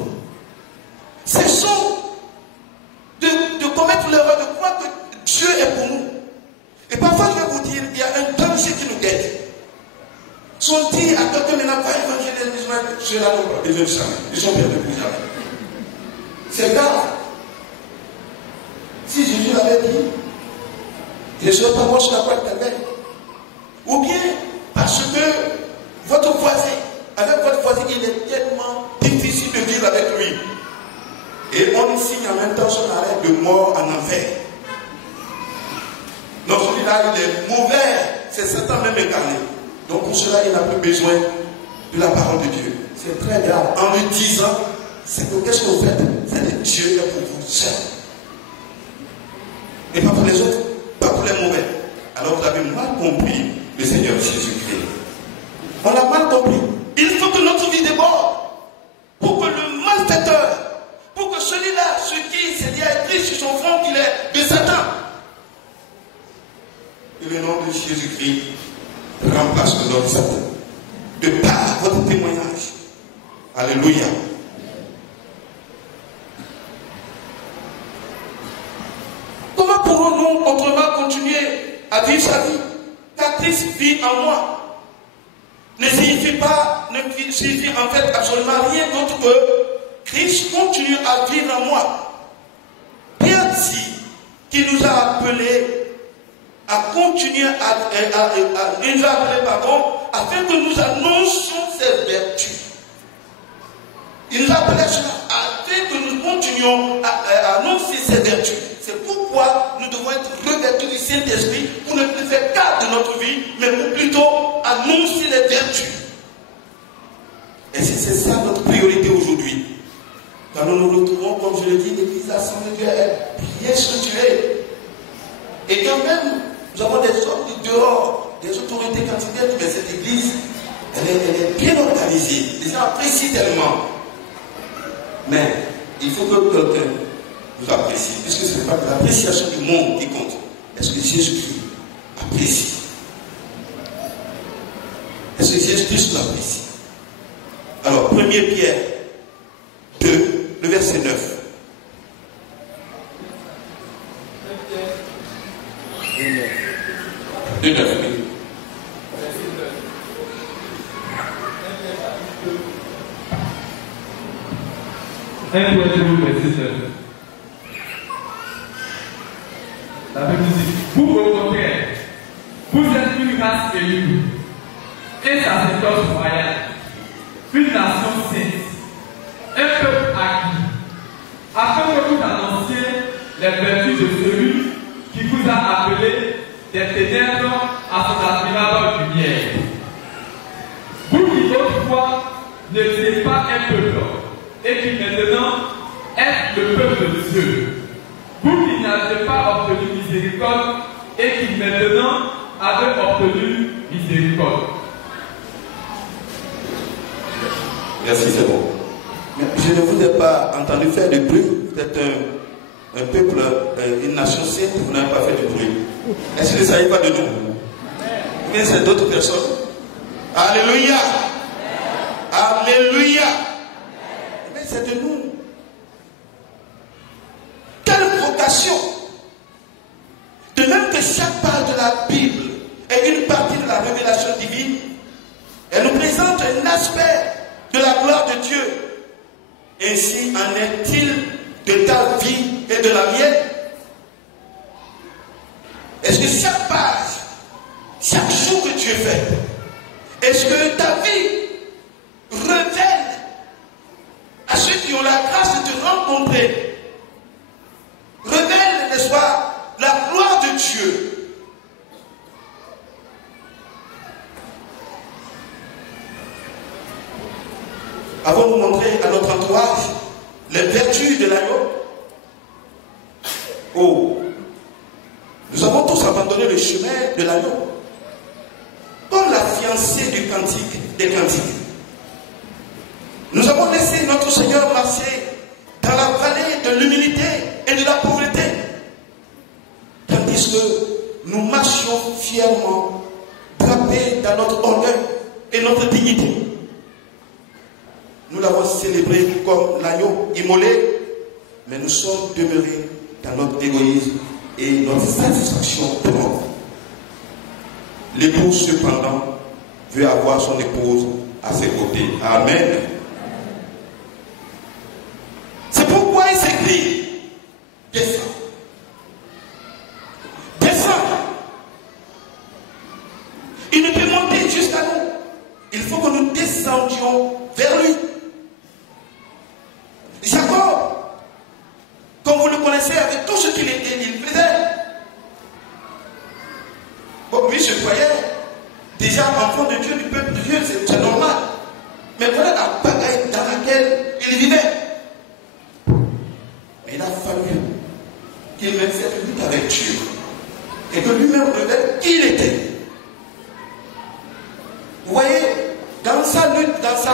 Cessons de commettre l'erreur de croire que Dieu est pour nous. Et parfois, je vais vous dire, il y a un danger qui nous guette. Si on dit à quelqu'un maintenant, pas évangéliser, je n'ai pas besoin de ça. Ils sont perdus pour jamais. C'est grave. Si Jésus l'avait dit, je ne serais pas mort sur la croix de ta mère. Ou bien, parce que votre voisin, avec votre voisin, il est tellement difficile de vivre avec lui. Et on signe en même temps son arrêt de mort en enfer. Donc celui-là, il est mauvais. C'est Satan même incarné. Donc pour cela, il n'a plus besoin de la parole de Dieu. C'est très grave. En lui disant, c'est que qu'est-ce que vous faites? C'est que Dieu est pour vous seul. Et pas pour les autres, pas pour les mauvais. Alors vous avez mal compris le Seigneur Jésus-Christ. On a mal compris. Il faut que notre vie déborde pour que le malfaiteur, pour que celui-là, ce qui s'est dit à écrit sur son front qu'il est de Satan, et le nom de Jésus-Christ remplace le nom de Satan. De par votre témoignage. Alléluia. Comment pourrons-nous autrement continuer à vivre sa vie? Car Christ vit en moi. Ne signifie en fait absolument rien d'autre que Christ continue à vivre en moi. Pierre dit qu'il nous a appelés à continuer il nous a appelés, afin que nous annoncions ses vertus. Il nous a appelés afin que nous continuions à annoncer ses vertus. C'est pourquoi nous devons être revêtus du Saint-Esprit pour ne plus faire cas de notre vie, mais pour plutôt annoncer les vertus. Et c'est ça notre priorité aujourd'hui. Quand nous nous retrouvons, comme je l'ai dit, l'église Assemblée de Dieu est bien structurée. Et quand même, nous avons des hommes de dehors, des autorités quantités, mais cette église, elle est bien organisée. Les gens apprécient tellement. Mais il faut que quelqu'un nous apprécie, puisque ce n'est pas l'appréciation du monde qui compte. Est-ce que Jésus-Christ apprécie? Est-ce que Jésus-Christ l'apprécie? Alors, 1 Pierre 2, le verset 9. De 9, oui. La Bible dit, vous au contraire, vous êtes une race élue, un sacerdoce royal, une nation sainte, un peuple acquis, afin que vous annonciez les vertus de celui qui vous a appelé des ténèbres à son admirable lumière. n'était pas un peuple et qui maintenant est le peuple de Dieu. Vous qui n'avez pas obtenu miséricorde et qui maintenant avez obtenu miséricorde. Merci, c'est bon. Je ne vous ai pas entendu faire de bruit. Vous êtes un peuple, une nation sainte, vous n'avez pas fait de bruit. Est-ce que ça ne s'agit pas de nous? Mais c'est d'autres personnes. Alléluia. Alléluia. Mais c'est de nous. Quelle vocation! De même que chaque page de la Bible est une partie de la révélation divine, elle nous présente un aspect de la gloire de Dieu. Ainsi en est-il de ta vie et de la mienne? Est-ce que chaque page, chaque jour que tu es fait, est-ce que ta vie révèle à ceux qui ont la grâce de te rencontrer, révèle, n'est-ce pas, la gloire de Dieu? Avons-nous montré à notre entourage les vertus de l'agneau? Oh, nous avons tous abandonné le chemin de l'agneau. Comme la fiancée du cantique, des cantiques. Nous avons laissé notre Seigneur marcher dans la vallée de l'humilité et de la pauvreté. Tandis que nous marchions fièrement, drapés dans notre orgueil et notre dignité. Nous l'avons célébré comme l'agneau immolé, mais nous sommes demeurés dans notre égoïsme et notre satisfaction propre. L'époux, cependant, veut avoir son épouse à ses côtés. Amen. C'est pourquoi il s'écrit: descends. Descends. Il ne peut monter jusqu'à nous. Il faut que nous descendions vers lui. Jacob, comme vous le connaissez, avec tout ce qu'il faisait. Bon, lui se croyait déjà enfant de Dieu, du peuple de Dieu, c'est normal. Mais voilà la bagaille dans laquelle il vivait. Mais il a fallu qu'il mette cette lutte avec Dieu et que lui-même révèle qui il était. Vous voyez, dans sa lutte, dans sa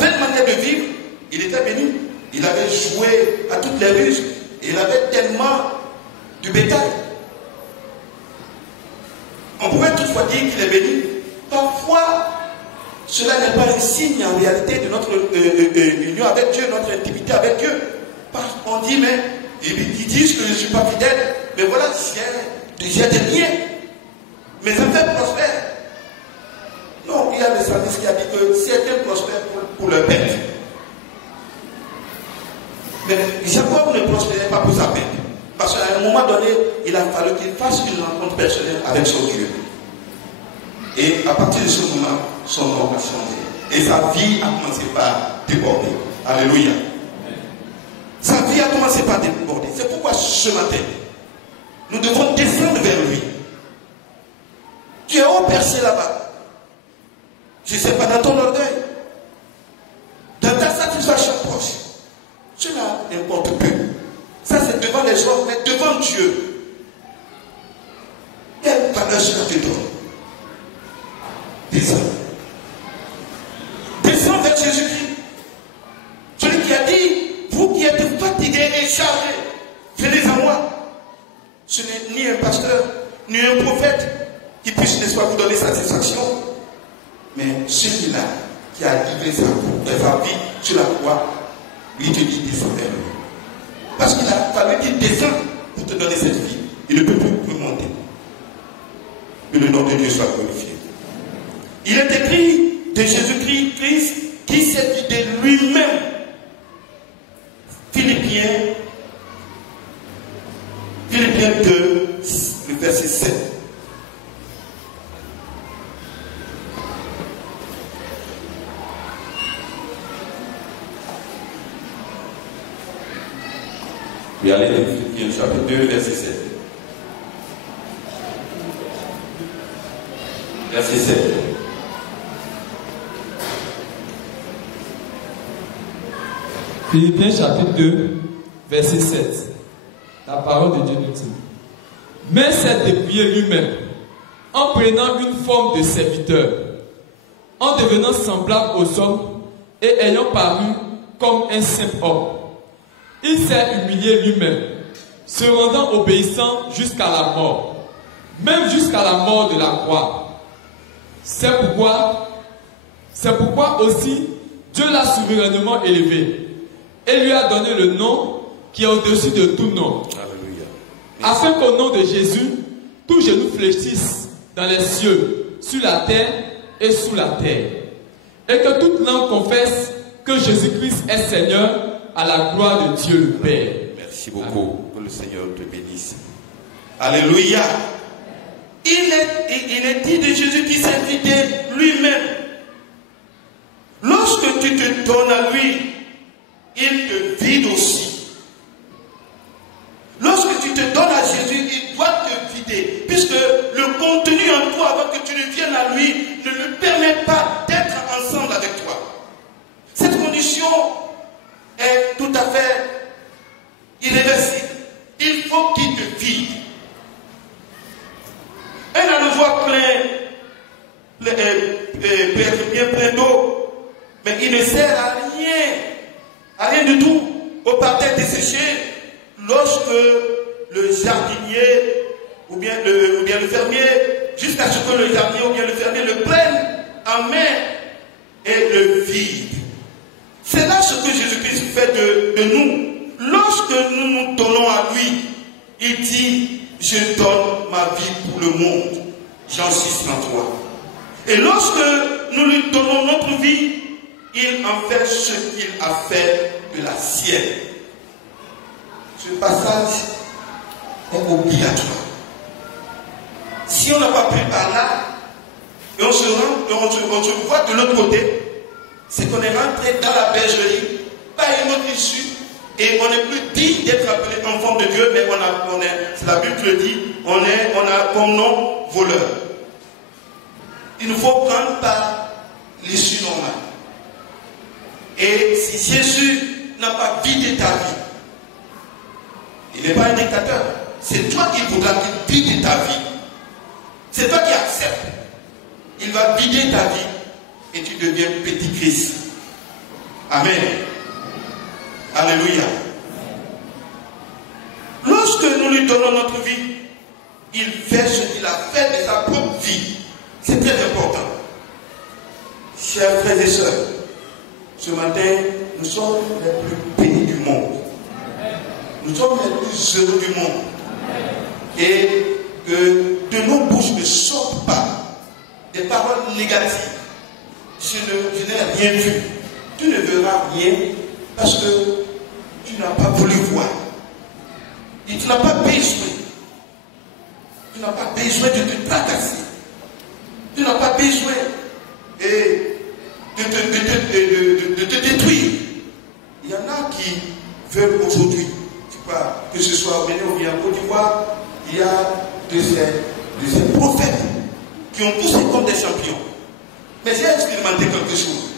belle manière de vivre, il était béni. Il avait joué à toutes les ruses. Il avait tellement du bétail. On pourrait toutefois dire qu'il est béni. Parfois, cela n'est pas un signe en réalité de notre union avec Dieu, notre intimité avec Dieu. Parce qu'on dit, mais ils disent que je ne suis pas fidèle, mais voilà, j'ai des biens. Mes affaires prospèrent. Non, il y a des services qui a dit que certains prospèrent pour leur bête. Mais Jacob ne prospérait pas pour sa bête. Parce qu'à un moment donné, il a fallu qu'il fasse une rencontre personnelle avec son Dieu. Et à partir de ce moment, son nom a changé. Et sa vie a commencé par déborder. Alléluia. Sa vie a commencé par déborder. C'est pourquoi ce matin, nous devons descendre vers lui. Tu es haut percé là-bas. Je ne sais pas, dans ton orgueil, dans ta satisfaction proche. Cela n'importe peu. Ça, c'est devant les hommes, mais devant Dieu. Quelle valeur cela te donne? Descends. Descends vers Jésus-Christ. Celui qui a dit, vous qui êtes fatigués et chargés, venez à moi. Ce n'est ni un pasteur, ni un prophète qui puisse, n'est-ce pas, vous donner satisfaction, mais celui-là qui a livré sa vie sur la croix, lui te dit, descends vers lui. Parce qu'il a fallu qu'il descende pour te donner cette vie. Il ne peut plus monter. Que le nom de Dieu soit glorifié. Il est écrit de Jésus-Christ qui s'est dit de lui-même. Philippiens 2, le verset 7. Oui, allez, Philippiens chapitre 2, verset 7. Verset 7. Philippiens chapitre 2, verset 7. La parole de Dieu nous dit: mais s'est dépouillé lui-même, en prenant une forme de serviteur, en devenant semblable aux hommes et ayant paru comme un simple homme. Il s'est humilié lui-même, se rendant obéissant jusqu'à la mort, même jusqu'à la mort de la croix. C'est pourquoi aussi Dieu l'a souverainement élevé et lui a donné le nom qui est au-dessus de tout nom. Alléluia. Afin qu'au nom de Jésus, tout genou fléchisse dans les cieux, sur la terre et sous la terre. Et que toute langue confesse que Jésus-Christ est Seigneur, à la gloire de Dieu le Père. Merci beaucoup. Que le Seigneur te bénisse. Alléluia. Il est dit de Jésus qui s'est vidé lui-même. Lorsque tu te donnes à lui, il te vide aussi. Lorsque tu te donnes à Jésus, il doit te vider. Puisque le contenu en toi, avant que tu ne viennes à lui, ne lui permet pas d'être ensemble avec toi. Cette condition est tout à fait irréversible. Il faut qu'il te vide. Un abreuvoir plein peut être bien plein d'eau, mais il ne sert à rien du tout, au parterre desséché, lorsque le jardinier ou bien le fermier, jusqu'à ce que le jardinier ou bien le fermier le prenne en main et le vide. C'est là ce que Jésus-Christ fait de nous. Lorsque nous nous donnons à lui, il dit: je donne ma vie pour le monde, Jean 6:33. Et lorsque nous lui donnons notre vie, il en fait ce qu'il a fait de la sienne. Ce passage est obligatoire. Si on n'a pas pris par là, et on se voit de l'autre côté, c'est qu'on est rentré dans la bergerie, pas une autre issue, et on n'est plus digne d'être appelé enfant de Dieu, mais c'est la Bible qui le dit, on a comme nom voleur. Il nous faut prendre par l'issue normale. Et si Jésus n'a pas vidé ta vie, il n'est pas un dictateur. C'est toi qui voudras qu'il vide ta vie. C'est toi qui acceptes. Il va vider ta vie et tu deviens petit Christ. Amen. Alléluia. Lorsque nous lui donnons notre vie, il fait ce qu'il a fait de sa propre vie. C'est très important. Chers frères et sœurs, ce matin, nous sommes les plus bénis du monde. Nous sommes les plus heureux du monde. Et que de nos bouches ne sortent pas des paroles négatives. Je n'ai rien vu. Tu ne verras rien parce que tu n'as pas voulu voir. Et tu n'as pas besoin. Tu n'as pas besoin de te tracasser. Tu n'as pas besoin de te détruire. Il y en a qui veulent aujourd'hui, que ce soit au Bénin ou bien en Côte d'Ivoire, il y a de ces prophètes qui ont poussé comme des champions. Mais j'ai expérimenté quelque chose.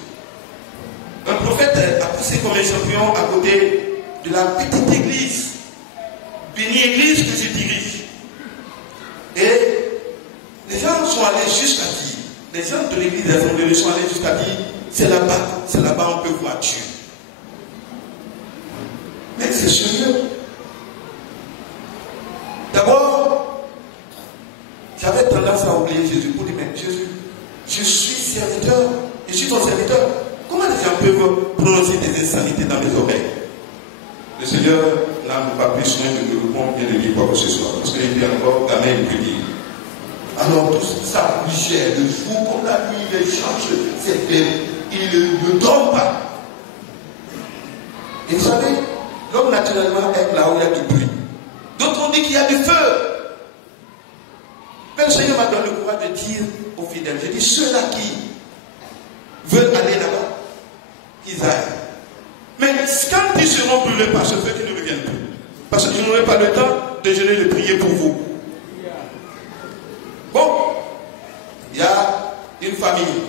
Un prophète a poussé comme un champion à côté de la petite église, bénie église que je dirige. Et les gens sont allés jusqu'à dire, les gens de l'église des Assemblées sont allés jusqu'à dire, c'est là-bas on peut voir Dieu. Mais c'est sérieux. D'abord, j'avais tendance à oublier Jésus pour dire, mais Jésus, je suis serviteur, je suis ton serviteur. Comment les gens peuvent prononcer des insanités dans mes oreilles? Le Seigneur n'a pas pris soin de me répondre et de dire quoi que ce soit. Parce qu'il dit encore, Amen, il peut dire. Alors tout ça, Michel, le jour comme la nuit, les change, c'est clair. Il ne dort pas. Et vous savez, l'homme naturellement est là où il y a du bruit. D'autres ont dit qu'il y a du feu. Mais le Seigneur m'a donné le courage de dire aux fidèles, je dis, ceux-là qui veulent aller là-bas, qu'ils aillent. Mais quand ils seront brûlés par ce feu, qu'ils ne reviennent plus. Parce que je n'aurai pas le temps de jeûner et de prier pour vous. Bon, il y a une famille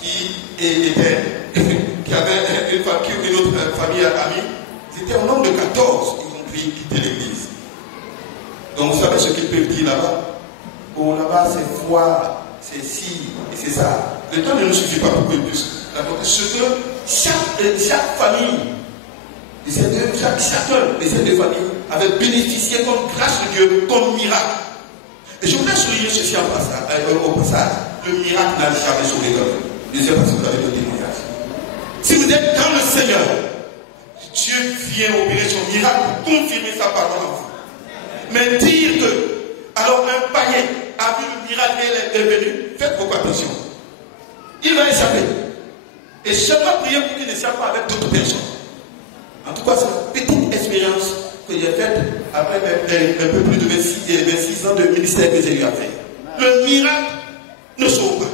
qui avait une autre famille amie, c'était un nombre de 14 qui ont pris quitter l'église. Donc vous savez ce qu'ils peuvent dire là-bas? Bon, là-bas c'est foi, c'est ci et c'est ça. Le temps ne nous suffit pas pour que puisse raconter ce que chaque famille, chacun de ces deux familles avait bénéficié comme grâce de Dieu, comme miracle. Et je voudrais souligner ceci au passage. Le miracle n'a jamais sauvé quelqu'un. Je ne sais pas si vous avez le témoignage. Si vous êtes dans le Seigneur, Dieu vient opérer son miracle pour confirmer sa parole en vous. Mais dire que, alors un païen a vu le miracle et est venu, faites beaucoup attention. Il va échapper. Et seulement prier pour qu'il n'échappe pas avec d'autres personnes. En tout cas, c'est une petite expérience que j'ai faite après un peu plus de 26 ans de ministère que j'ai eu à faire. Le miracle ne sauve pas.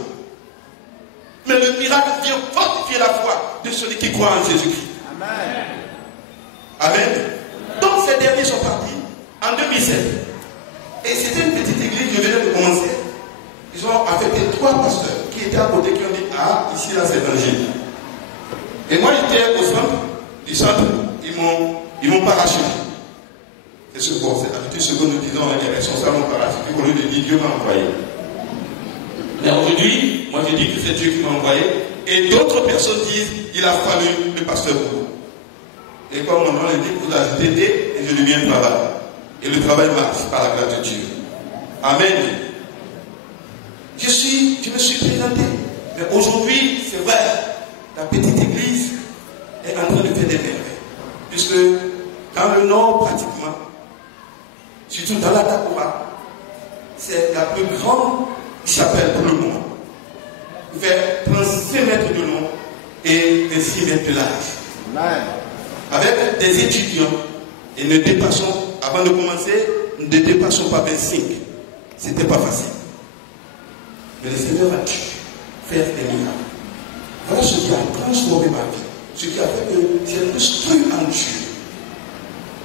Mais le miracle vient fortifier la foi de celui qui croit en Jésus-Christ. Amen. Amen. Donc ces derniers sont partis en 2007. Et c'était une petite église, je venais de commencer. Ils ont affecté 3 pasteurs qui étaient à côté, qui ont dit, ah, ici là c'est évangile. Et moi j'étais au centre, du centre, ils m'ont parachuté. C'est ce que nous disons, les responsables m'ont parachuté, au lieu de dire Dieu m'a envoyé. Mais aujourd'hui, moi je dis que c'est Dieu qui m'a envoyé. Et d'autres personnes disent, il a fallu le pasteur Boulot. Et comme mon nom le dit, vous ajoutez D et je deviens travail. Et le travail marche par la grâce de Dieu. Amen. Je me suis présenté. Mais aujourd'hui, c'est vrai, la petite église est en train de faire des merveilles. Puisque dans le nord, pratiquement, surtout dans la Takora, c'est la plus grande chapelle pour le monde. Il fait 35 mètres de long et 26 mètres de large. Avec des étudiants, et ne dépassons, avant de commencer, ne dépassons pas 25. C'était pas facile. Mais le Seigneur a dû faire des miracles. Voilà ce qui a transformé ma vie. Ce qui a fait que j'ai plus cru en Dieu.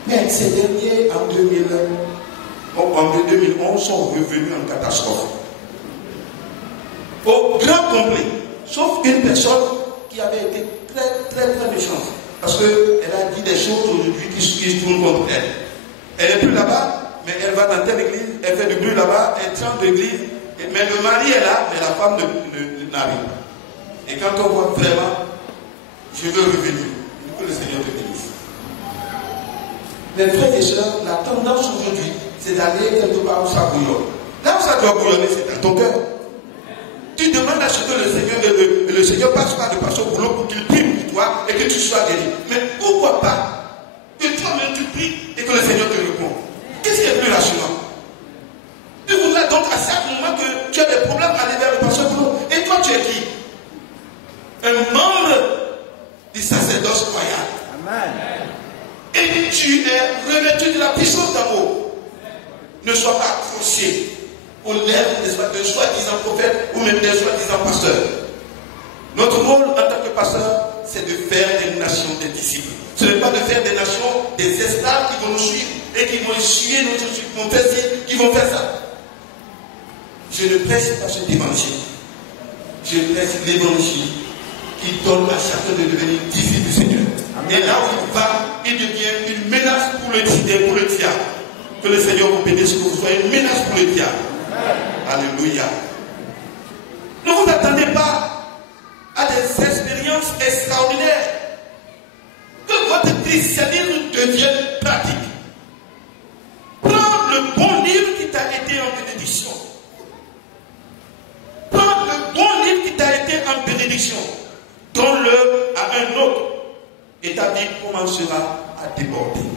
Mais ces derniers, en 2011, sont revenus en catastrophe. Au grand complet. Sauf une personne qui avait été très méchante. Parce qu'elle a dit des choses aujourd'hui qui se tournent contre elle. Elle n'est plus là-bas, mais elle va dans telle église, elle fait du bruit là-bas, elle chante l'église, mais le mari est là, mais la femme n'arrive pas. Et quand on voit vraiment, je veux revenir, que le Seigneur te bénisse. Mes frères et sœurs, la tendance aujourd'hui, c'est d'aller quelque part où ça bouillonne. Là où ça doit bouillonner, c'est dans ton cœur. Tu demandes à ce que le Seigneur passe par le pasteur Boulot pour qu'il prie pour toi et que tu sois guéri. Mais pourquoi pas que toi-même tu pries et que le Seigneur te répond? Qu'est-ce qui est plus rassurant? Tu voudrais donc à chaque moment que tu as des problèmes aller vers le pasteur Boulot. Et toi tu es qui? Un membre du sacerdoce royal. Amen. Et tu es revêtu de la puissance d'amour. Ne sois pas accroché aux lèvres de soi-disant prophètes ou même des soi-disant pasteurs. Notre rôle en tant que pasteur, c'est de faire des nations des disciples. Ce n'est pas de faire des nations des esclaves qui vont nous suivre et qui vont essuyer notre suite, qui vont faire ci, qui vont faire ça. Je ne prêche pas cet évangile. Je prêche l'évangile qui donne à chacun de devenir disciple du Seigneur. Amen. Et là où il va, il devient une menace pour le diable. Que le Seigneur vous bénisse, que vous soyez une menace pour le diable. Alléluia. Ne vous attendez pas à des expériences extraordinaires. Que votre christianisme devienne pratique. Prends le bon livre qui t'a été en bénédiction. Prends le bon livre qui t'a été en bénédiction. Donne-le à un autre. Et ta vie commencera à déborder.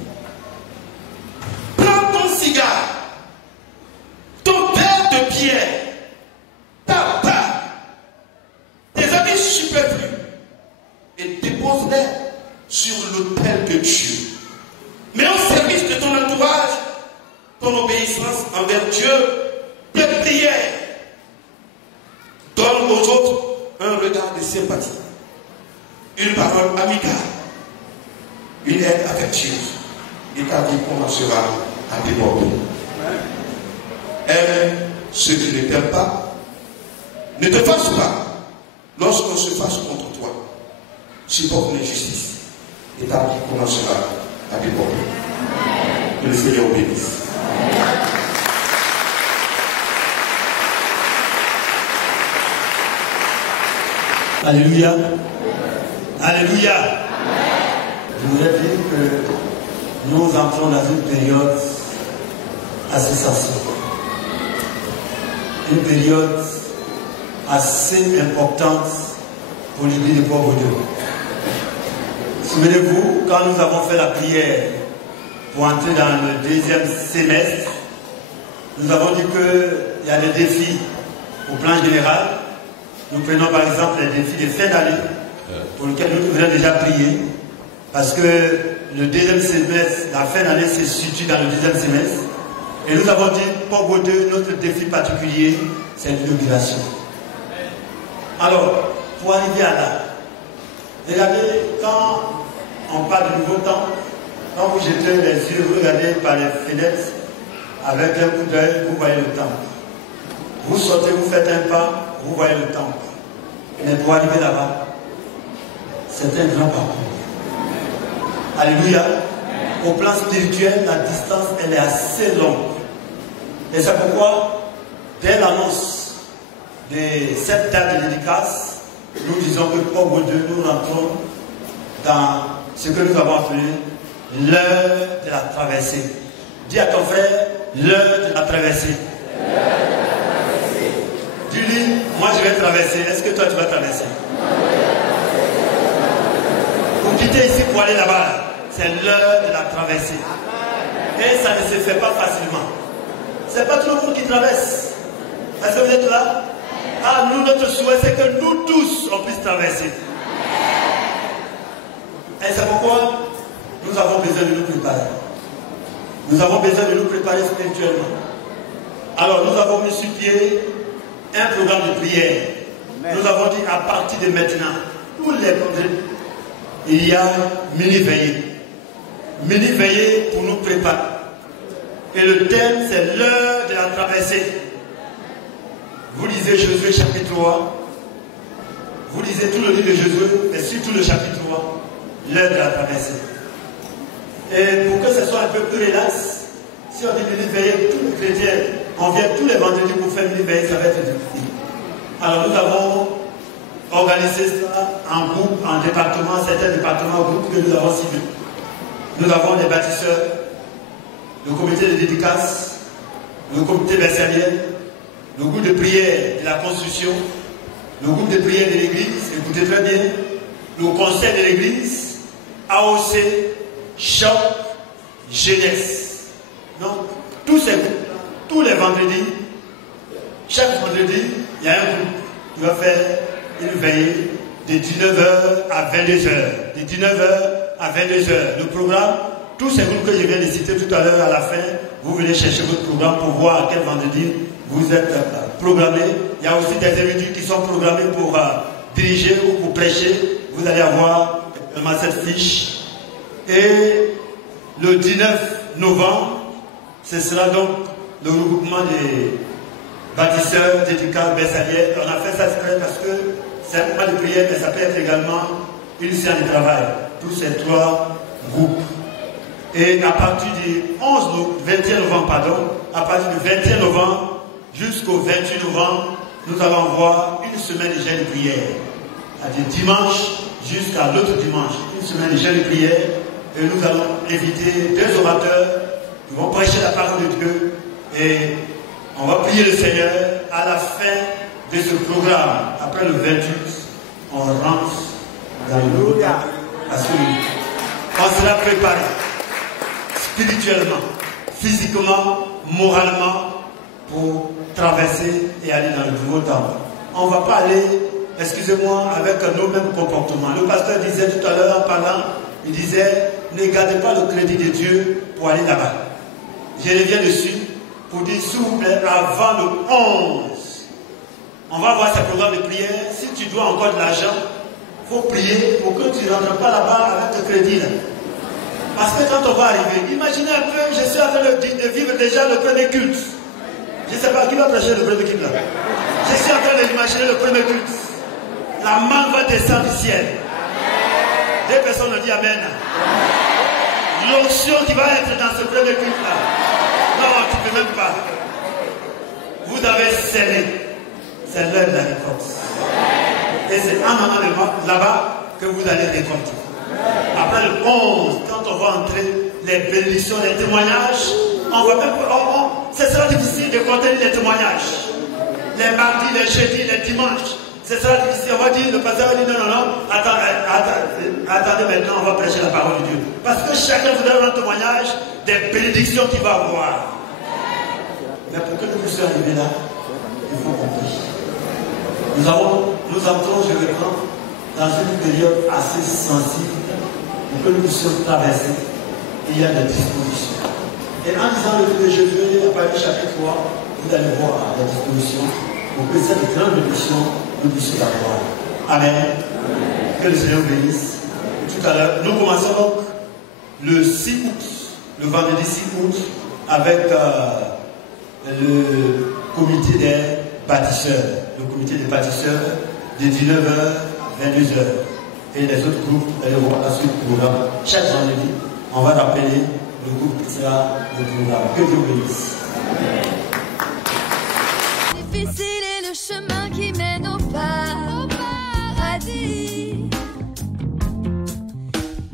Prends ton cigare. Ton verre de pierre, ta part, tes habits superflus, et dépose-les sur l'autel de Dieu. Mais au service de ton entourage, ton obéissance envers Dieu, pleine prière, donne aux autres un regard de sympathie, une parole amicale, une aide affective, et ta vie commencera à déborder. Aime ceux qui ne t'aiment pas. Ne te fâche pas lorsqu'on se fâche contre toi. Supporte l'injustice. étape qui commencera à déborder. Que le Seigneur vous bénisse. Alléluia. Alléluia. Je voudrais dire que nous entrons dans une période assez sensible. Une période assez importante pour l'Église de Port-Bouillon. Souvenez-vous, quand nous avons fait la prière pour entrer dans le deuxième semestre, nous avons dit qu'il y a des défis au plan général. Nous prenons par exemple les défis de fin d'année, pour lesquels nous devons déjà prier, parce que le deuxième semestre, la fin d'année se situe dans le deuxième semestre. Et nous avons dit, pour vous deux, notre défi particulier, c'est l'inauguration. Alors, pour arriver à là, regardez, quand on parle du nouveau temps, quand vous jetez les yeux, vous regardez par les fenêtres, avec un coup d'œil, vous voyez le temps. Vous sortez, vous faites un pas, vous voyez le temps. Mais pour arriver là-bas, c'est un grand parcours. Alléluia. Au plan spirituel, la distance, elle est assez longue. Et c'est pourquoi, dès l'annonce de cette date de dédicace, nous disons que pour vous deux, nous rentrons dans ce que nous avons appelé l'heure de la traversée. Dis à ton frère, l'heure de la traversée. Dis-lui, moi je vais traverser. Est-ce que toi tu vas traverser? Vous quittez ici pour aller là-bas. C'est l'heure de la traversée. Et ça ne se fait pas facilement. Ce n'est pas tout le monde qui traverse. Est-ce que vous êtes là? Ah, nous, notre souhait, c'est que nous tous, on puisse traverser. Et c'est pourquoi nous avons besoin de nous préparer. Nous avons besoin de nous préparer spirituellement. Alors, nous avons mis sur pied un programme de prière. Nous avons dit à partir de maintenant, tous les vendredis, il y a mini-veillée. Mini-veillée pour nous préparer. Et le thème, c'est l'heure de la traversée. Vous lisez Josué chapitre 3. Vous lisez tout le livre de Josué, et surtout le chapitre 3, l'heure de la traversée. Et pour que ce soit un peu plus relax, si on dit mini-veillée, tous les chrétiens, on vient tous les vendredis pour faire mini-veillée, ça va être difficile. Alors nous avons organisé ça en groupe, en département, certains départements, groupes que nous avons ciblés. Nous avons les bâtisseurs, le comité de dédicace, le comité bercériel, le groupe de prière de la construction, le groupe de prière de l'église, écoutez très bien, le conseil de l'église, AOC, choc, jeunesse. Donc, tous ces groupes, tous les vendredis, chaque vendredi, il y a un groupe qui va faire une veillée de 19h à 22h. De 19h à 22h. Le programme, tous ces groupes que je viens de citer tout à l'heure, à la fin, vous venez chercher votre programme pour voir à quel vendredi vous êtes programmé. Il y a aussi des individus qui sont programmés pour diriger ou pour prêcher. Vous allez avoir cette fiche. Et le 19 novembre, ce sera donc le regroupement des bâtisseurs, dédicaces, bercériels. On a fait ça parce que c'est un moment de prière, mais ça peut être également une séance de travail. Tous ces trois groupes. Et à partir du 21 novembre, pardon, à partir du 21 novembre jusqu'au 28 novembre, nous allons voir une semaine de jeûne de prière. C'est-à-dire dimanche jusqu'à l'autre dimanche, une semaine de jeûne de prière. Et nous allons inviter deux orateurs qui vont prêcher la parole de Dieu. Et on va prier le Seigneur à la fin de ce programme. Après le 28, on rentre dans le nouveau temps. Parce qu'on sera préparé spirituellement, physiquement, moralement pour traverser et aller dans le nouveau temps. On ne va pas aller, excusez-moi, avec nos mêmes comportements. Le pasteur disait tout à l'heure en parlant, il disait, ne gardez pas le crédit de Dieu pour aller là-bas. Je reviens dessus pour dire, s'il vous plaît, avant le 11, on va voir ce programme de prière. Si tu dois encore de l'argent, il faut prier pour que tu ne rentres pas là-bas avec le crédit. Là. Parce que quand on va arriver, imaginez un peu, je suis en train de vivre déjà le premier culte. Je ne sais pas qui va prêcher le premier culte là. Je suis en train d'imaginer le premier culte. La manne va descendre du ciel. Des personne a dit Amen. L'onction qui va être dans ce premier culte-là. Non, tu ne peux même pas. Vous avez scellé. C'est l'heure de la récolte. Et c'est en allant là-bas que vous allez récolter. Après le 11, quand on va entrer, les bénédictions, les témoignages, on va même. Ce sera difficile de compter les témoignages. Les mardis, les jeudis, les dimanches. Ce sera difficile. On va dire, le pasteur va dire non, attendez maintenant, on va prêcher la parole de Dieu. Parce que chacun vous donne un témoignage des bénédictions qu'il va avoir. Mais pour que nous puissions arriver là, il faut qu'on prie. Nous entrons, je reprends, dans une période assez sensible pour que nous puissions traverser. Il y a des dispositions. Et en disant le livre de Jésus, à partir de chapitre 3, vous allez voir les dispositions pour que cette grande mission nous puissions avoir. Amen. Amen. Que le Seigneur bénisse. Tout à l'heure, nous commençons donc le 6 août, le vendredi 6 août, avec le comité des bâtisseurs. Le comité des bâtisseurs de 19h à 22h. Et les autres groupes, allez voir la suite du programme. Chaque vendredi, on va rappeler le groupe qui sera le programme. Que Dieu bénisse. Difficile est le chemin qui mène au paradis.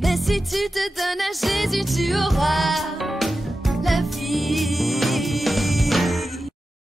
Mais si tu te donnes à Jésus, tu auras la vie.